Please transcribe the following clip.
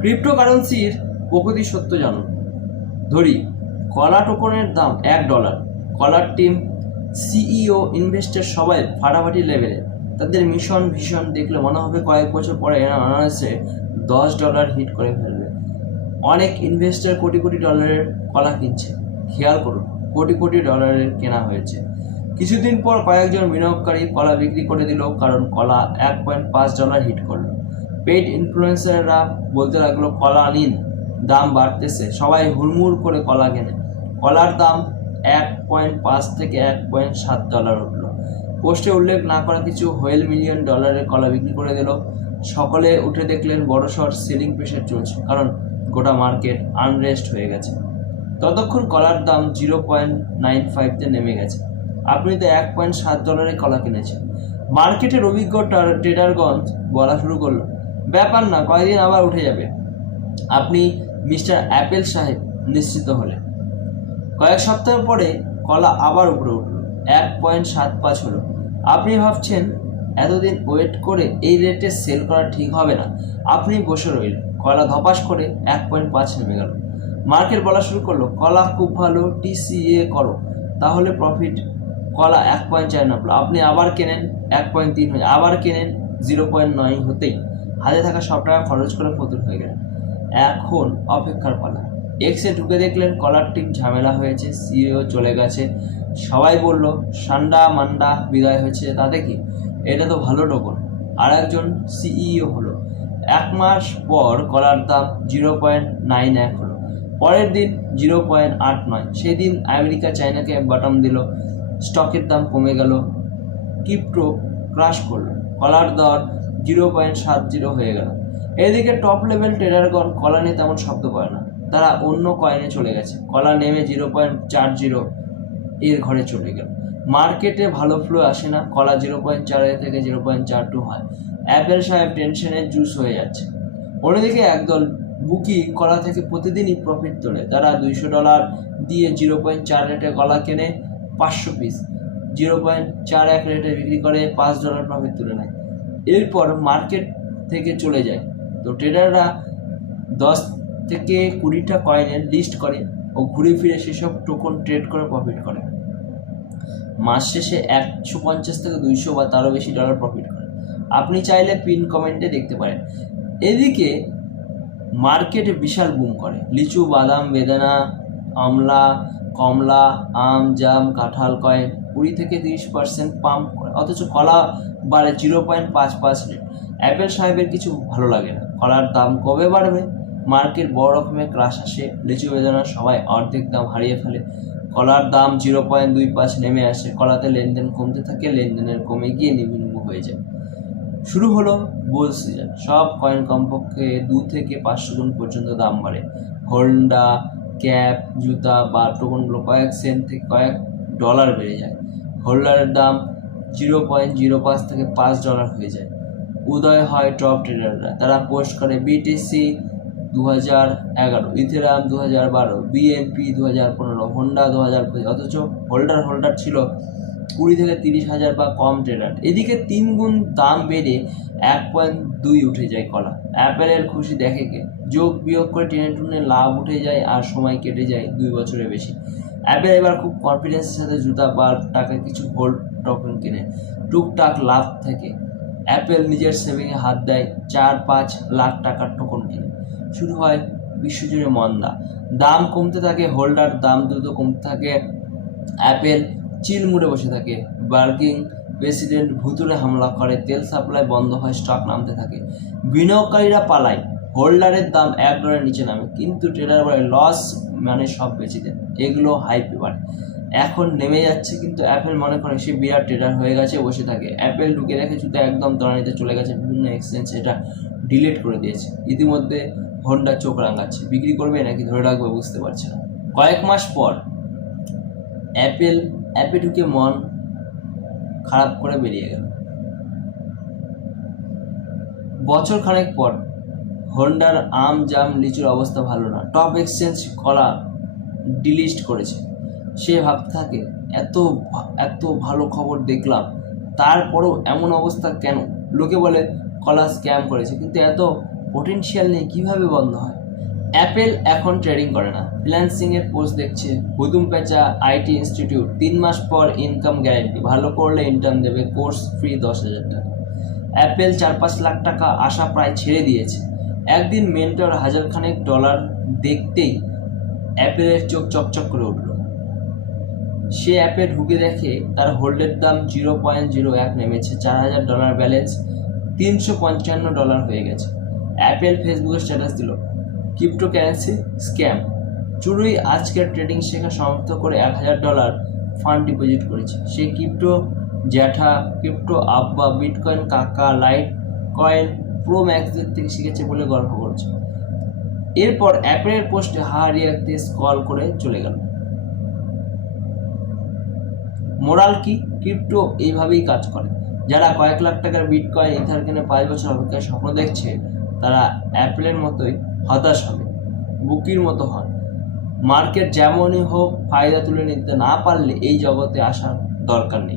ক্রিপ্টোকারেন্সির প্রকৃতি সত্য জানুন। ধরি কলা টোকনের দাম $1। কলার টিম, সিইও, ইনভেস্টর সবাই ফাটাফাটি লেভেলে। তাদের মিশন ভীষণ দেখলে মনে হবে কয়েক বছর পরে অনায়াসে $10 হিট করে ফেলবে। অনেক ইনভেস্টর কোটি কোটি ডলারের কলা কিনছে। খেয়াল করুন, কোটি কোটি ডলারের কেনা হয়েছে। কিছুদিন পর কয়েকজন বিনিয়োগকারী কলা বিক্রি করে দিল, কারণ কলা $1.5 হিট করলো। পেইড ইনফ্লুয়েন্সাররা বলতে লাগলো কলা নিন, দাম বাড়তেছে। সবাই হুড়মুড় করে কলা কেনে। কলার দাম 1.5 থেকে $1.7 উঠলো। পোস্টে উল্লেখ না করা কিছু $1 মিলিয়ন কলা বিক্রি করে দিল। সকলে উঠে দেখলেন বড়সড় সেলিং প্রেশার চলছে, কারণ গোটা মার্কেট আনরেস্ট হয়ে গেছে। ততক্ষণ কলার দাম 0.95-তে নেমে গেছে। আপনি তো $1.7 কলা কিনেছেন। মার্কেটের অভিজ্ঞ ট্রেডারগণ বলা শুরু করলো, ব্যাপার না, কয়েকদিন আবার উঠে যাবে। আপনি মিস্টার অ্যাপেল সাহেব নিশ্চিত হলেন। কয়েক সপ্তাহ পরে কলা আবার উপরে উঠল, 1.75 হলো। আপনি ভাবছেন এতদিন ওয়েট করে এই রেটে সেল করা ঠিক হবে না। আপনি বসে রইলেন। কলা ধপাস করে 1.5 নেমে গেল। মার্কেট বলা শুরু করলো, কলা খুব ভালো, টিসিএ করো, তাহলে প্রফিট। কলা 1.4 নামলো। আপনি আবার কেনেন, 1.3 হয়ে, আবার কেনেন, 0.9 হতেই হাতে থাকা সব টাকা খরচ করে ফতুর হয়ে গেলেন। এখন অপেক্ষার পালা। এক্সে ঢুকে দেখলেন কলার টিম ঝামেলা হয়েছে, সিইও চলে গেছে। সবাই বলল সান্ডা মান্ডা বিদায় হয়েছে, তাতে কি, এটা তো ভালো টোকন। আর একজন সিইও হলো। 1 মাস পর কলার দাম 0.91 হলো। পরের দিন 0.89। সেদিন আমেরিকা চায়নাকে বটম দিল, স্টকের দাম কমে গেল, ক্রিপ্টো ক্রাশ করলো, কলার দর 0.70 হয়ে গেল। এদিকে টপ লেভেল ট্রেডারগণ কলা নিয়ে তেমন শব্দ করে না, তারা অন্য কয়েনে চলে গেছে। কলা নেমে 0.40 এর ঘরে চলে গেল। মার্কেটে ভালো ফ্লো আসে না, কলা 0.4 থেকে 0.42 হয়। অ্যাপেল সাহেব টেনশনে জুস হয়ে যাচ্ছে। অন্যদিকে একদল বুকি কলা থেকে প্রতিদিনই প্রফিট তোলে। তারা $200 দিয়ে 0.4 রেটে কলা কেনে 500 পিস, 0.41 রেটে বিক্রি করে $5 প্রফিট তুলে নেয়। এরপর মার্কেট থেকে চলে যায়। তো ট্রেডাররা 10 থেকে 20টা কয়েনের লিস্ট করে ও ঘুরে ফিরে সেসব টোকন ট্রেড করে প্রফিট করে। মাস শেষে 150 থেকে 200 বা তারও বেশি ডলার প্রফিট করে। আপনি চাইলে পিন কমেন্টে দেখতে পারেন। এদিকে মার্কেটে বিশাল বুম করে। লিচু, বাদাম, বেদানা, আমলা, কমলা, আম, জাম, কাঁঠাল কয়েন 20 থেকে 30% পাম্প করে, অথচ কলা বাড়ে 0.55 রেট। অ্যাপেল সাহেবের কিছু ভালো লাগে না। কলার দাম কবে বাড়বে? মার্কেট বড় রকমের ক্রাশ আসে। লিচু, বেদানা সবাই অর্ধেক দাম হারিয়ে ফেলে। কলার দাম 0.25 নেমে আসে। কলাতে লেনদেন কমতে থাকে, লেনদেনের কমে গিয়ে নিম্নমুখ হয়ে যায়। শুরু হলো বুল সিজন। সব কয়েন কমপক্ষে 2 থেকে 500 গুণ পর্যন্ত দাম বাড়ে। হোন্ডা, ক্যাপ, জুতা বা টোকনগুলো কয়েক সেন্ট থেকে কয়েক ডলার বেড়ে যায়। হোল্ডারের দাম 0.05 থেকে $5 হয়ে যায়। উদয় হয় টপ ট্রেডাররা। তারা পোস্ট করে বিটিসি 2011, ইথেরাম 2012, বিএনপি 2015, হোন্ডা 2025, অথচ হোল্ডার ছিল 20 থেকে 30 হাজার বা কম ট্রেডার। এদিকে 3 গুণ দাম বেড়ে 1.2 উঠে যায় কলা। অ্যাপেলের খুশি দেখে কে? যোগ বিয়োগ করে টেনে টুনে লাভ উঠে যায় আর সময় কেটে যায় 2 বছরের বেশি। অ্যাপেল এবার খুব কনফিডেন্সের সাথে জুতা বা টাকা কিছু গোল্ড টোকেন কিনে টুকটাক লাভ থেকে। অ্যাপেল নিজের সেভিংয়ে হাত দেয়, 4-5 লাখ টাকার টোকন কিনে। শুরু হয় বিশ্বজুড়ে মন্দা। দাম কমতে থাকে, হোল্ডার দাম দ্রুত কমতে থাকে। অ্যাপেল চিল মুড়ে বসে থাকে। বার্গিং প্রেসিডেন্ট ভুতুরে হামলা করে, তেল সাপ্লাই বন্ধ হয়, স্টক নামতে থাকে। বিনিয়োগকারীরা পালায়, হোল্ডারের দাম $1 নিচে নামে, কিন্তু ট্রেডার বলে লস মানে সব বেঁচে দেন। এগুলো হাইপ বাড়ে। এখন নেমে যাচ্ছে, কিন্তু অ্যাপেল মনে করে সে বিরাট ট্রেডার হয়ে গেছে, বসে থাকে। অ্যাপেল ঢুকে দেখে জুতো একদম তলানিতে চলে গেছে। বিভিন্ন এক্সচেঞ্জ এটা ডিলিট করে দিয়েছে। ইতিমধ্যে হোন্ডা চোখ রাঙাচ্ছে, বিক্রি করবে নাকি ধরে রাখবে বুঝতে পারছে না। কয়েক মাস পর অ্যাপে ঢুকে মন খারাপ করে বেরিয়ে গেল। বছর খানেক পর হোন্ডার আম, জাম, লিচুর অবস্থা ভালো না। টপ এক্সচেঞ্জ কলা ডিলিস্ট করেছে। সে ভাবতে থাকে, এত ভালো খবর দেখলাম, তারপরও এমন অবস্থা কেন? লোকে বলে কলা স্ক্যাম করেছে, কিন্তু এত পোটেনশিয়াল নিয়ে কীভাবে বন্ধ হয়? অ্যাপেল এখন ট্রেডিং করে না, ফ্রিল্যান্সিংয়ের পোস্ট দেখছে। হুতুম পেঁচা আইটি ইনস্টিটিউট 3 মাস পর ইনকাম গ্যারেন্টি, ভালো করলে ইন্টার্ন দেবে, কোর্স ফ্রি 10,000 টাকা। অ্যাপেল 4-5 লাখ টাকা আশা প্রায় ছেড়ে দিয়েছে। একদিন মেন্টর $1,000 দেখতেই অ্যাপেলের চোখ চকচক করে উঠল। সে অ্যাপে ঢুকে দেখে তার হোল্ডের দাম 0.01 নেমেছে, $4,000 ব্যালেন্স $355 হয়ে গেছে। অ্যাপেল ফেসবুকে স্ট্যাটাস দিল, ক্রিপ্টোকারেন্সি স্ক্যাম, চুরুই আজকের ট্রেডিং শেখা সমাপ্ত করে $1,000 ফান্ড ডিপোজিট করেছে। সে ক্রিপ্টো জ্যাঠা, ক্রিপ্টো আব্বা, বিটকয়েন কাকা, লাইট কয়েন প্রো ম্যাক্সদের থেকে শিখেছে বলে গর্ব করছে। এরপর অ্যাপেলের পোস্টে রিয়াক্ট দিয়ে স্ক্রল করে চলে গেল। মোরাল কি? ক্রিপ্টো এইভাবেই কাজ করে। যারা কয়েক লাখ টাকার বিটকয়েন ইথার কিনে 5 বছর অপেক্ষায় স্বপ্ন দেখছে, তারা অ্যাপেলের মতোই হতাশ হবে, বুকির মতো হয়। মার্কেট যেমনই হোক, ফায়দা তুলে নিতে না পারলে এই জগতে আসার দরকার নেই।